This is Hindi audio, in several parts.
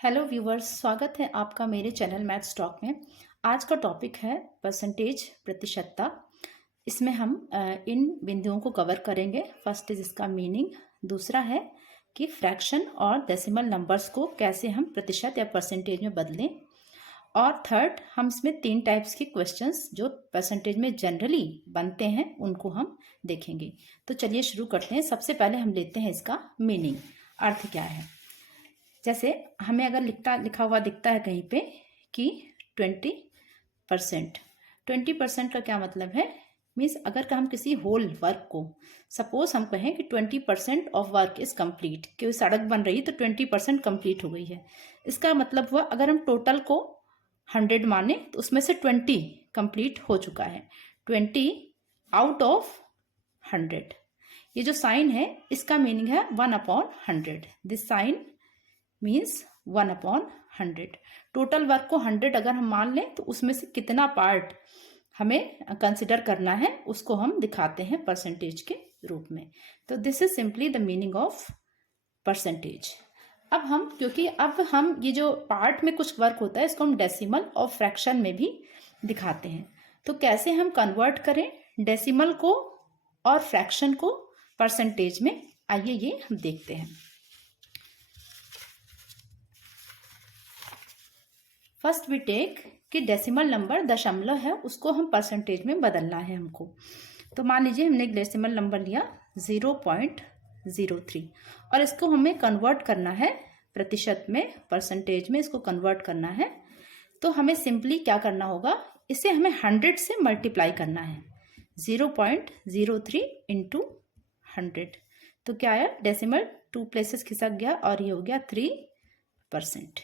हेलो व्यूवर्स, स्वागत है आपका मेरे चैनल मैथ्स टॉक में। आज का टॉपिक है परसेंटेज, प्रतिशतता। इसमें हम इन बिंदुओं को कवर करेंगे। फर्स्ट इज इसका मीनिंग, दूसरा है कि फ्रैक्शन और डेसिमल नंबर्स को कैसे हम प्रतिशत या परसेंटेज में बदलें, और थर्ड हम इसमें 3 टाइप्स के क्वेश्चंस जो परसेंटेज में जनरली बनते हैं उनको हम देखेंगे। तो चलिए शुरू करते हैं। सबसे पहले हम लेते हैं इसका मीनिंग, अर्थ क्या है। जैसे हमें अगर लिखा हुआ दिखता है कहीं पे कि 20%। 20% का क्या मतलब है? मीन्स अगर हम किसी होल वर्क को, सपोज हम कहें कि 20% ऑफ वर्क इज कंप्लीट, कि सड़क बन रही तो 20% कंप्लीट हो गई है। इसका मतलब हुआ अगर हम टोटल को 100 माने तो उसमें से 20 कंप्लीट हो चुका है। 20 आउट ऑफ 100। ये जो साइन है इसका मीनिंग है 1/100। This sign means 1/100। Total work को 100 अगर हम मान लें तो उसमें से कितना पार्ट हमें कंसिडर करना है उसको हम दिखाते हैं परसेंटेज के रूप में। तो this is simply the meaning of percentage. क्योंकि अब हम ये जो पार्ट में कुछ वर्क होता है इसको हम डेसिमल और फ्रैक्शन में भी दिखाते हैं। तो कैसे हम कन्वर्ट करें डेसिमल को और फ्रैक्शन को परसेंटेज में, आइए ये हम देखते हैं। फर्स्ट वी टेक कि डेसिमल नंबर दशमलव है उसको हम परसेंटेज में बदलना है हमको। तो मान लीजिए हमने एक डेसिमल नंबर लिया 0.03 और इसको हमें कन्वर्ट करना है प्रतिशत में, परसेंटेज में इसको कन्वर्ट करना है। तो हमें सिंपली क्या करना होगा, इसे हमें 100 से मल्टीप्लाई करना है। 0.03 इंटू 100। तो क्या आया, डेसिमल 2 प्लेसेस खिसक गया और ये हो गया 3%।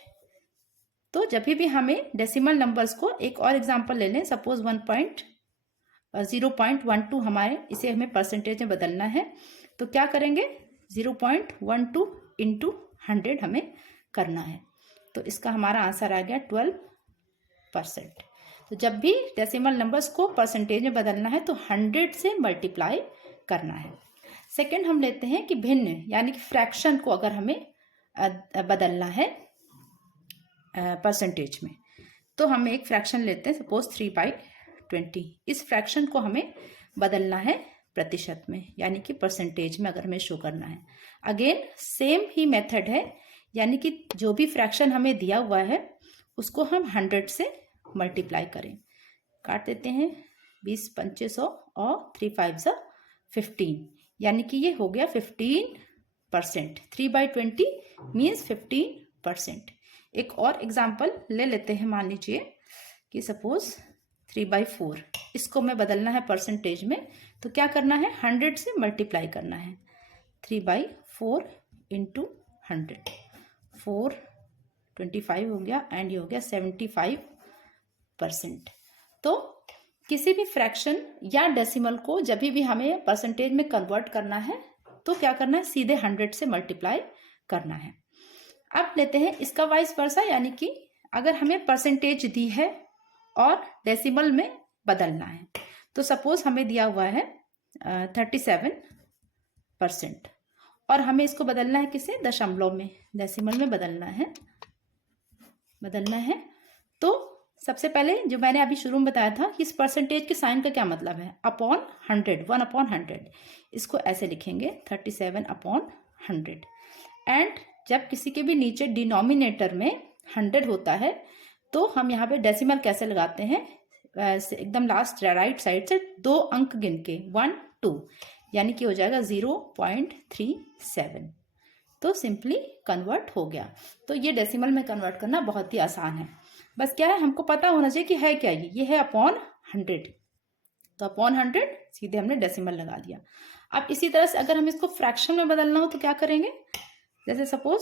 तो जब भी हमें डेसिमल नंबर्स को, एक और एग्जांपल ले लें, सपोज 0.12 हमारे, इसे हमें परसेंटेज में बदलना है। तो क्या करेंगे, 0.12 इंटू 100 हमें करना है। तो इसका हमारा आंसर आ गया 12%। तो जब भी डेसिमल नंबर्स को परसेंटेज में बदलना है तो 100 से मल्टीप्लाई करना है। सेकेंड हम लेते हैं कि भिन्न यानी कि फ्रैक्शन को अगर हमें बदलना है परसेंटेज में, तो हम एक फ्रैक्शन लेते हैं, सपोज 3/20। इस फ्रैक्शन को हमें बदलना है प्रतिशत में, यानी कि परसेंटेज में अगर हमें शो करना है। अगेन सेम ही मेथड है, यानी कि जो भी फ्रैक्शन हमें दिया हुआ है उसको हम 100 से मल्टीप्लाई करें। काट देते हैं, 20 पंचे 100 और 3 5 ज़ा 15, यानी कि ये हो गया 15%। 3/20 मीन्स 15%। एक और एग्जाम्पल ले लेते हैं, मान लीजिए कि सपोज 3/4, इसको मैं बदलना है परसेंटेज में। तो क्या करना है, 100 से मल्टीप्लाई करना है। 3/4 इंटू 100, 425 हो गया एंड ये हो गया 75%। तो किसी भी फ्रैक्शन या डेसिमल को जब भी हमें परसेंटेज में कन्वर्ट करना है तो क्या करना है, सीधे 100 से मल्टीप्लाई करना है। अब लेते हैं इसका वाइस वर्सा, यानी कि अगर हमें परसेंटेज दी है और डेसिमल में बदलना है। तो सपोज हमें दिया हुआ है 37% और हमें इसको बदलना है किसे, दशमलव में, डेसिमल में बदलना है। तो सबसे पहले जो मैंने अभी शुरू में बताया था कि इस परसेंटेज के साइन का क्या मतलब है, अपॉन 100, 1/100। इसको ऐसे लिखेंगे 37/100। एंड जब किसी के भी नीचे डिनोमिनेटर में 100 होता है तो हम यहाँ पे डेसिमल कैसे लगाते हैं, एकदम लास्ट राइट साइड से 2 अंक गिन के 1 2, यानी कि हो जाएगा 0.37। तो सिंपली कन्वर्ट हो गया। तो ये डेसिमल में कन्वर्ट करना बहुत ही आसान है। बस क्या है, हमको पता होना चाहिए कि है क्या, ये है अपॉन 100। तो अपॉन 100 सीधे हमने डेसिमल लगा दिया। अब इसी तरह से अगर हम इसको फ्रैक्शन में बदलना हो तो क्या करेंगे, जैसे सपोज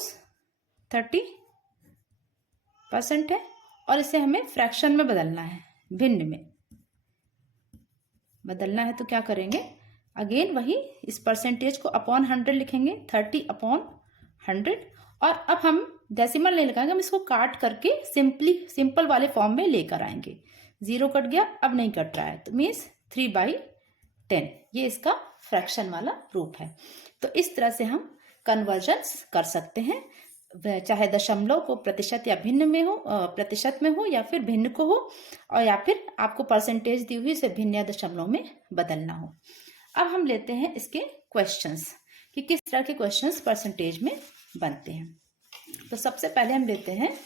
30% है और इसे हमें फ्रैक्शन में बदलना है, भिन्न में बदलना है। तो क्या करेंगे, अगेन वही इस परसेंटेज को अपॉन 100 लिखेंगे, 30/100। और अब हम डेसिमल नहीं लगाएंगे, हम इसको काट करके सिंपल वाले फॉर्म में लेकर आएंगे। 0 कट गया, अब नहीं कट रहा है, तो मीन्स 3/10। ये इसका फ्रैक्शन वाला रूप है। तो इस तरह से हम कन्वर्जन्स कर सकते हैं चाहे दशमलव को प्रतिशत या भिन्न में हो, प्रतिशत में हो या फिर भिन्न को हो, और या फिर आपको परसेंटेज दी हुई से भिन्न या दशमलव में बदलना हो। अब हम लेते हैं इसके क्वेश्चंस कि किस तरह के क्वेश्चंस परसेंटेज में बनते हैं। तो सबसे पहले हम लेते हैं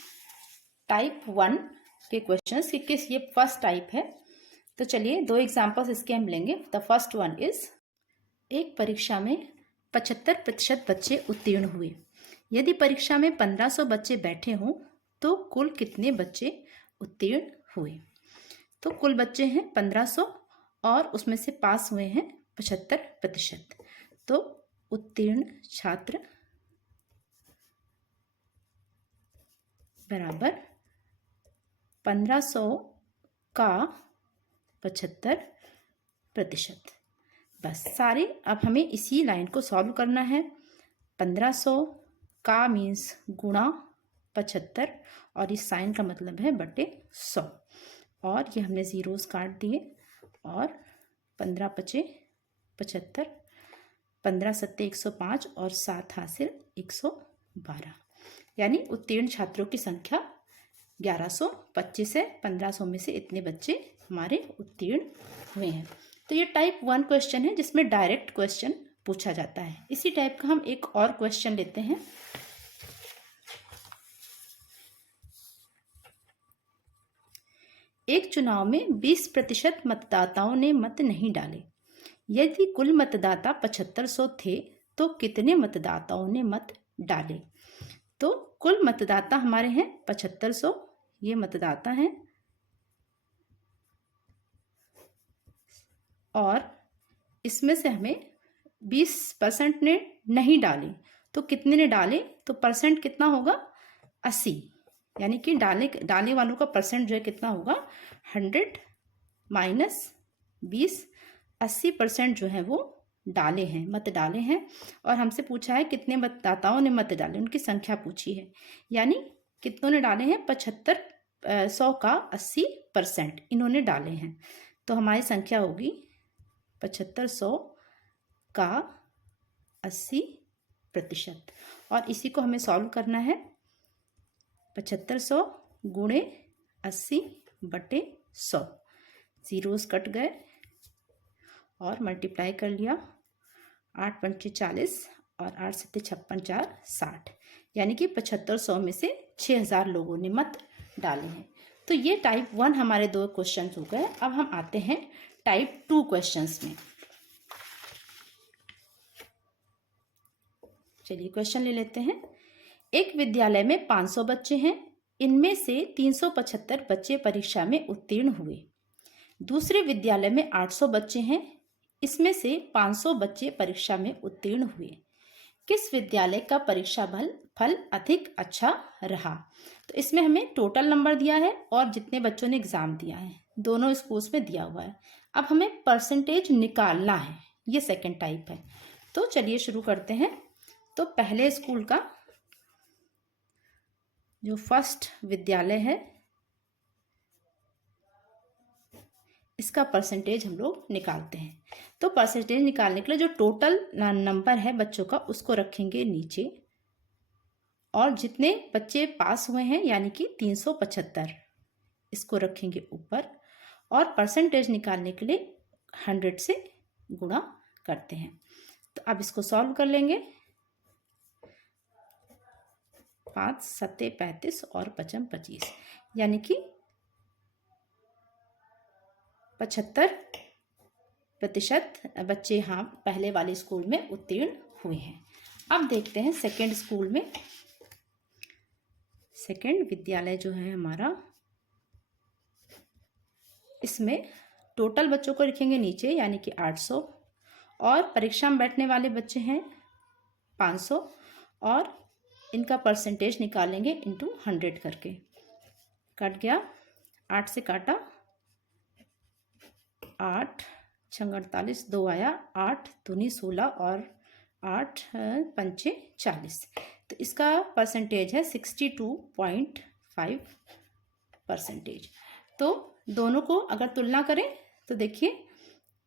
टाइप 1 के क्वेश्चंस कि किस, ये फर्स्ट टाइप है। तो चलिए 2 एग्जाम्पल्स इसके हम लेंगे। द फर्स्ट वन इज, एक परीक्षा में 75% बच्चे उत्तीर्ण हुए। यदि परीक्षा में 1500 बच्चे बैठे हों तो कुल कितने बच्चे उत्तीर्ण हुए। तो कुल बच्चे हैं 1500 और उसमें से पास हुए हैं 75%। तो उत्तीर्ण छात्र बराबर 1500 का 75%। बस सारे, अब हमें इसी लाइन को सॉल्व करना है। 1500 का मीन्स गुणा 75 और इस साइन का मतलब है बटे 100, और ये हमने जीरोस काट दिए और 15 पचे 75, 15 सत्ते 105 और 7 हासिल 112, यानी उत्तीर्ण छात्रों की संख्या 1125 है। 1500 में से इतने बच्चे हमारे उत्तीर्ण हुए हैं। तो ये टाइप 1 क्वेश्चन है जिसमें डायरेक्ट क्वेश्चन पूछा जाता है। इसी टाइप का हम एक और क्वेश्चन लेते हैं। एक चुनाव में 20% मतदाताओं ने मत नहीं डाले। यदि कुल मतदाता 7500 थे तो कितने मतदाताओं ने मत डाले। तो कुल मतदाता हमारे हैं 7500, ये मतदाता हैं, और इसमें से हमें 20% ने नहीं डाले तो कितने ने डाले, तो परसेंट कितना होगा 80, यानी कि डाले वालों का परसेंट जो है कितना होगा 100 माइनस 20, 80% जो है वो डाले हैं, मत डाले हैं। और हमसे पूछा है कितने मतदाताओं ने मत डाले, उनकी संख्या पूछी है, यानी कितनों ने डाले हैं 100 का 80% इन्होंने डाले हैं। तो हमारी संख्या होगी 7500 का 80%, और इसी को हमें सॉल्व करना है। 7500 गुणे 80 बटे 100, जीरोस कट गए और मल्टीप्लाई कर लिया। 8 पंचे 40 और 8 सत्ते 56 4 60, यानी कि 7500 में से 6000 लोगों ने मत डाले हैं। तो ये टाइप 1 हमारे 2 क्वेश्चन हो गए। अब हम आते हैं टाइप 2 क्वेश्चंस में। चलिए क्वेश्चन ले लेते हैं। एक विद्यालय में 500 बच्चे हैं, इनमें से 375 बच्चे परीक्षा में उत्तीर्ण हुए। दूसरे विद्यालय में 800 बच्चे हैं, इसमें से 500 बच्चे परीक्षा में उत्तीर्ण हुए। किस विद्यालय का परीक्षा फल अधिक अच्छा रहा। तो इसमें हमें टोटल नंबर दिया है और जितने बच्चों ने एग्जाम दिया है, दोनों स्कूल्स में दिया हुआ है। अब हमें परसेंटेज निकालना है, ये सेकंड टाइप है। तो चलिए शुरू करते हैं। तो पहले स्कूल का जो फर्स्ट विद्यालय है, इसका परसेंटेज हम लोग निकालते हैं। तो परसेंटेज निकालने के लिए जो टोटल नंबर है बच्चों का उसको रखेंगे नीचे, और जितने बच्चे पास हुए हैं यानी कि 375 इसको रखेंगे ऊपर, और परसेंटेज निकालने के लिए 100 से गुणा करते हैं। तो अब इसको सॉल्व कर लेंगे। 5 सत्ते 35 और 55 25, यानी कि 75% बच्चे हाँ पहले वाले स्कूल में उत्तीर्ण हुए हैं। अब देखते हैं सेकंड स्कूल में, सेकंड विद्यालय जो है हमारा, इसमें टोटल बच्चों को लिखेंगे नीचे यानी कि 800, और परीक्षा में बैठने वाले बच्चे हैं 500, और इनका परसेंटेज निकालेंगे इंटू 100 करके। कट गया, 8 से काटा 8 छंग 48, 2 आया, 8 दूनी 16 और 8 पंचे 40। तो इसका परसेंटेज है 62.5%। तो दोनों को अगर तुलना करें तो देखिए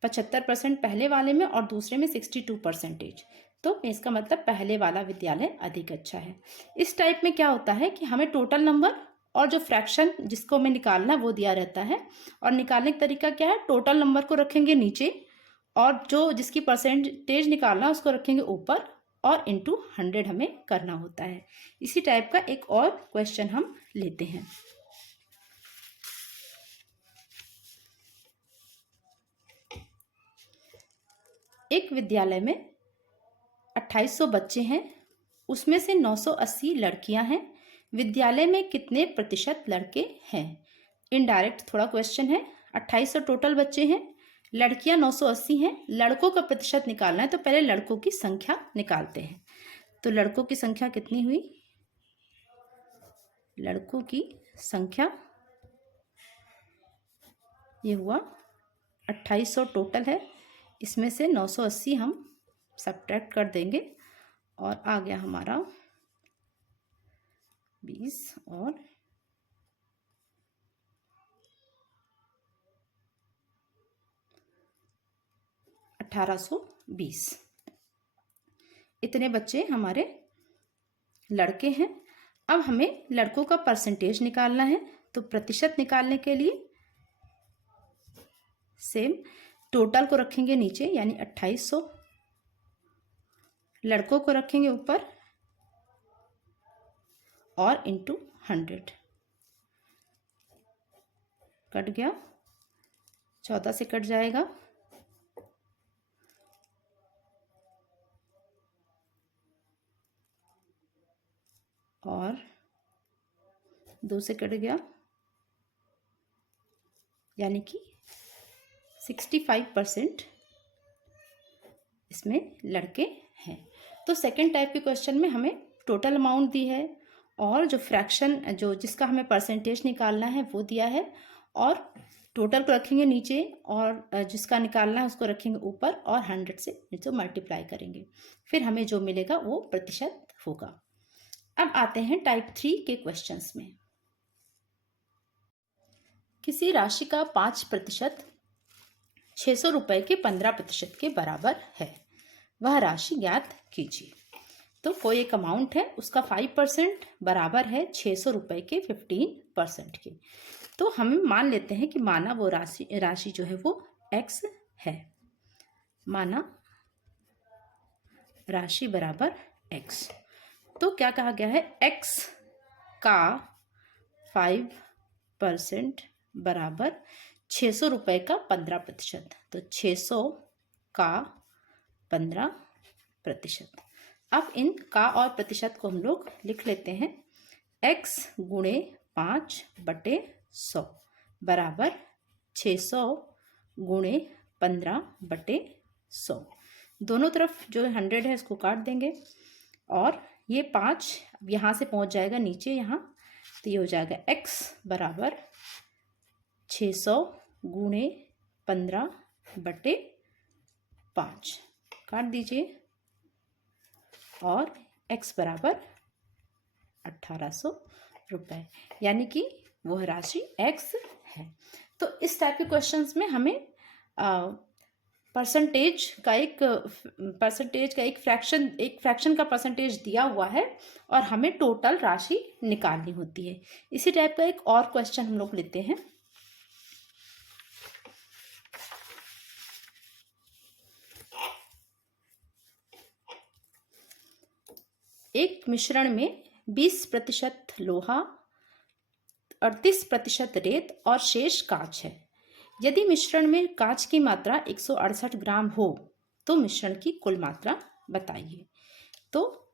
75% पहले वाले में और दूसरे में 62%। तो इसका मतलब पहले वाला विद्यालय अधिक अच्छा है। इस टाइप में क्या होता है कि हमें टोटल नंबर और जो फ्रैक्शन जिसको हमें निकालना वो दिया रहता है, और निकालने का तरीका क्या है, टोटल नंबर को रखेंगे नीचे और जो जिसकी परसेंटेज निकालना उसको रखेंगे ऊपर और इंटू 100 हमें करना होता है। इसी टाइप का एक और क्वेश्चन हम लेते हैं। एक विद्यालय में 2800 बच्चे हैं, उसमें से 980 लड़कियां हैं। विद्यालय में कितने प्रतिशत लड़के हैं? इनडायरेक्ट थोड़ा क्वेश्चन है। 2800 टोटल बच्चे हैं, लड़कियां 980 हैं, लड़कों का प्रतिशत निकालना है, तो पहले लड़कों की संख्या निकालते हैं। तो लड़कों की संख्या कितनी हुई? लड़कों की संख्या ये हुआ 2800 टोटल है, इसमें से 980 हम सब्ट्रैक्ट कर देंगे और आ गया हमारा 20 और 1820। इतने बच्चे हमारे लड़के हैं। अब हमें लड़कों का परसेंटेज निकालना है, तो प्रतिशत निकालने के लिए सेम टोटल को रखेंगे नीचे यानी 2800, लड़कों को रखेंगे ऊपर और इंटू 100। कट गया, 14 से कट जाएगा, और 2 से कट गया, यानी कि 65% इसमें लड़के हैं। तो सेकेंड टाइप के क्वेश्चन में हमें टोटल अमाउंट दी है और जो फ्रैक्शन जो जिसका हमें परसेंटेज निकालना है वो दिया है, और टोटल को रखेंगे नीचे और जिसका निकालना है उसको रखेंगे ऊपर और 100 से नीचे मल्टीप्लाई करेंगे, फिर हमें जो मिलेगा वो प्रतिशत होगा। अब आते हैं टाइप 3 के क्वेश्चंस में। किसी राशि का 5% 600 रुपये के 15% के बराबर है, वह राशि ज्ञात कीजिए। तो कोई एक अमाउंट है, उसका 5% बराबर है 600 रुपये के 15% के। तो हम मान लेते हैं कि माना वो राशि जो है वो x है, माना राशि बराबर x। तो क्या कहा गया है, x का 5% बराबर 600 रुपये का 15%, तो 600 का 15%। अब इन का और प्रतिशत को हम लोग लिख लेते हैं, x गुणे 5/100 बराबर 600 गुणे 15/100। दोनों तरफ जो 100 है इसको काट देंगे और ये 5 यहाँ से पहुँच जाएगा नीचे यहाँ, तो ये हो जाएगा x बराबर 600 गुणे 15/5, काट दीजिए, और x बराबर 1800 रुपये, यानी कि वह राशि x है। तो इस टाइप के क्वेश्चंस में हमें परसेंटेज का एक फ्रैक्शन का परसेंटेज दिया हुआ है और हमें टोटल राशि निकालनी होती है। इसी टाइप का एक और क्वेश्चन हम लोग लेते हैं। एक मिश्रण में 20% लोहा, 38% रेत और शेष कांच है। यदि मिश्रण में कांच की मात्रा 168 ग्राम हो तो मिश्रण की कुल मात्रा बताइए। तो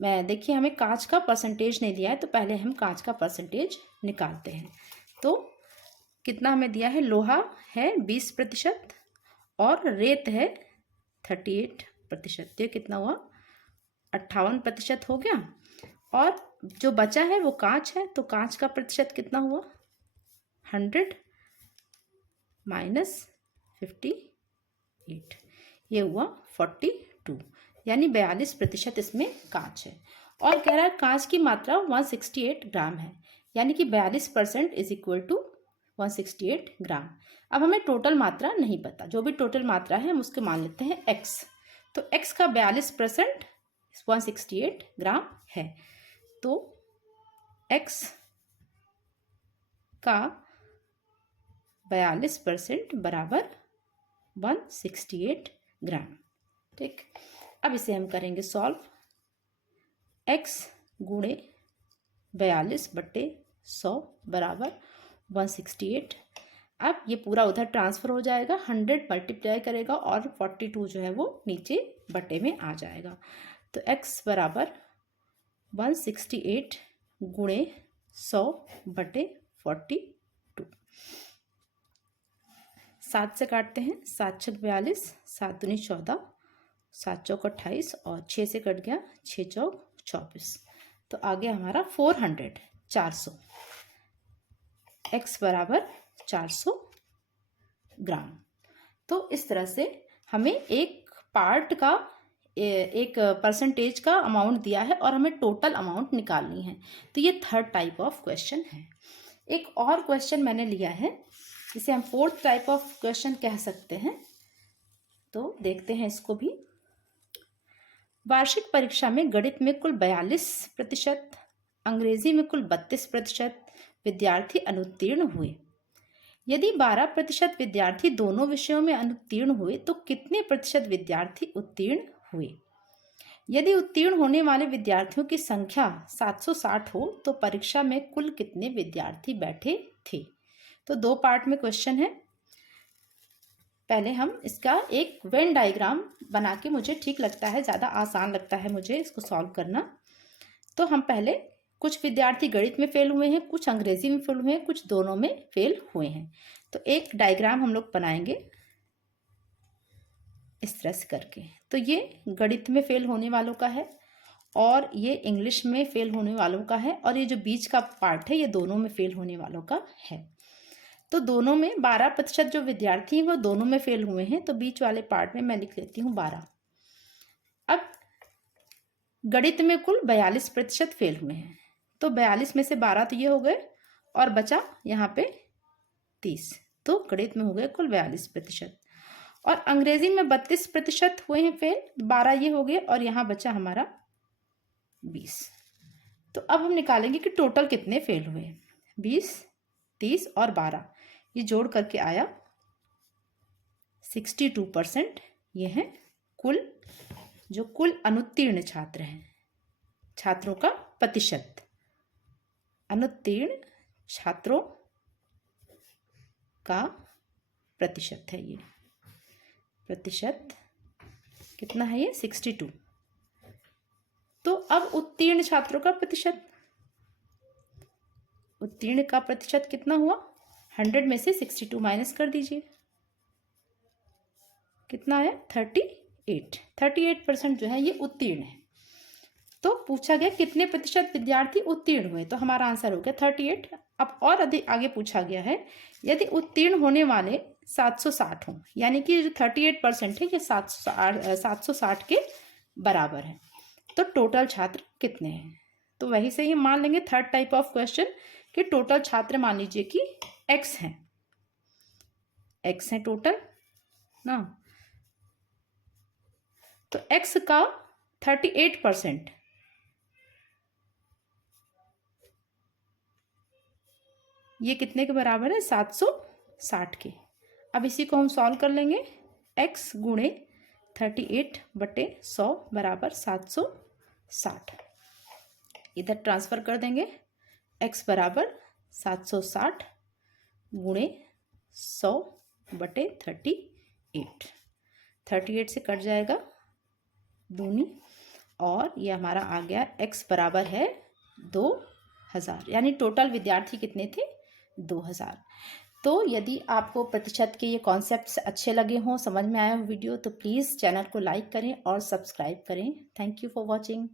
देखिए हमें कांच का परसेंटेज नहीं दिया है, तो पहले हम कांच का परसेंटेज निकालते हैं। तो कितना हमें दिया है, लोहा है 20% और रेत है 38%, ये कितना हुआ 58% हो गया, और जो बचा है वो कांच है, तो कांच का प्रतिशत कितना हुआ 100 माइनस 58, ये हुआ 42, यानी 42% इसमें कांच है। और कह रहा है कांच की मात्रा 168 ग्राम है, यानी कि 42% इज इक्वल टू 168 ग्राम। अब हमें टोटल मात्रा नहीं पता, जो भी टोटल मात्रा है हम उसके मान लेते हैं x। तो x का 42% 168 ग्राम है। तो x का 42% बराबर 168 ग्राम। ठीक, अब इसे हम करेंगे सॉल्व। x गुणे 42/100 बराबर 168। अब ये पूरा उधर ट्रांसफ़र हो जाएगा, 100 मल्टीप्लाई करेगा और 42 जो है वो नीचे बटे में आ जाएगा। तो x बराबर 168 गुणे 100/42। 7 से काटते हैं, 7 छक 42, 7 दूनी 14, 7 चौक 28 और 6 से कट गया 6 चौक 24। तो आगे हमारा 400 400, x बराबर 400 ग्राम। तो इस तरह से हमें एक पार्ट का एक परसेंटेज का अमाउंट दिया है और हमें टोटल अमाउंट निकालनी है। तो ये थर्ड टाइप ऑफ क्वेश्चन है। एक और क्वेश्चन मैंने लिया है, इसे हम फोर्थ टाइप ऑफ क्वेश्चन कह सकते हैं। तो देखते हैं इसको भी। वार्षिक परीक्षा में गणित में कुल 42%, अंग्रेजी में कुल 32% विद्यार्थी अनुत्तीर्ण हुए। यदि 12% विद्यार्थी दोनों विषयों में अनुत्तीर्ण हुए तो कितने प्रतिशत विद्यार्थी उत्तीर्ण हुए? यदि उत्तीर्ण होने वाले विद्यार्थियों की संख्या 760 हो तो परीक्षा में कुल कितने विद्यार्थी बैठे थे? तो दो पार्ट में क्वेश्चन है। पहले हम इसका एक वेन डायग्राम बना के, मुझे ठीक लगता है, ज़्यादा आसान लगता है मुझे इसको सॉल्व करना। तो हम पहले, कुछ विद्यार्थी गणित में फेल हुए हैं, कुछ अंग्रेजी में फेल हुए हैं, कुछ दोनों में फेल हुए हैं। तो एक डायग्राम हम लोग बनाएंगे इस तरह से करके। तो ये गणित में फेल होने वालों का है और ये इंग्लिश में फेल होने वालों का है, और ये जो बीच का पार्ट है ये दोनों में फेल होने वालों का है। तो दोनों में 12% जो विद्यार्थी हैं वो दोनों में फेल हुए हैं, तो बीच वाले पार्ट में मैं लिख लेती हूँ 12। अब गणित में कुल 42% फेल हुए हैं, तो 42 में से 12 तो ये हो गए और बचा यहाँ पे 30, तो गणित में हो गए कुल 42%। और अंग्रेजी में 32% हुए हैं फेल, 12 ये हो गए और यहाँ बचा हमारा 20। तो अब हम निकालेंगे कि टोटल कितने फेल हुए। 20, 30 और 12 ये जोड़ करके आया 62%। ये है कुल, जो कुल अनुत्तीर्ण छात्र हैं, छात्रों का प्रतिशत, अनुत्तीर्ण छात्रों का प्रतिशत है। ये प्रतिशत कितना है? ये 62। तो अब उत्तीर्ण छात्रों का प्रतिशत, उत्तीर्ण का प्रतिशत कितना हुआ? 100 में से 62 माइनस कर दीजिए, कितना है? 38% जो है ये उत्तीर्ण है। तो पूछा गया कितने प्रतिशत विद्यार्थी उत्तीर्ण हुए, तो हमारा आंसर हो गया 38। अब और अधिक आगे पूछा गया है, यदि उत्तीर्ण होने वाले 760 हों, यानी कि जो 38% है ये 760 के बराबर है, तो टोटल छात्र कितने हैं? तो वही से ही मान लेंगे थर्ड टाइप ऑफ क्वेश्चन कि टोटल छात्र मान लीजिए कि x हैं, x है टोटल ना। तो x का 38% ये कितने के बराबर है? 760 के। अब इसी को हम सॉल्व कर लेंगे। x गुणे 38/100 बराबर 760, इधर ट्रांसफर कर देंगे। x बराबर 760 गुणे 100/38, 38 से कट जाएगा दूनी, और ये हमारा आ गया x बराबर है 2000, यानी टोटल विद्यार्थी कितने थे? 2000। तो यदि आपको प्रतिशत के ये कॉन्सेप्ट्स अच्छे लगे हों, समझ में आया हो वीडियो, तो प्लीज़ चैनल को लाइक करें और सब्सक्राइब करें। Thank you for watching.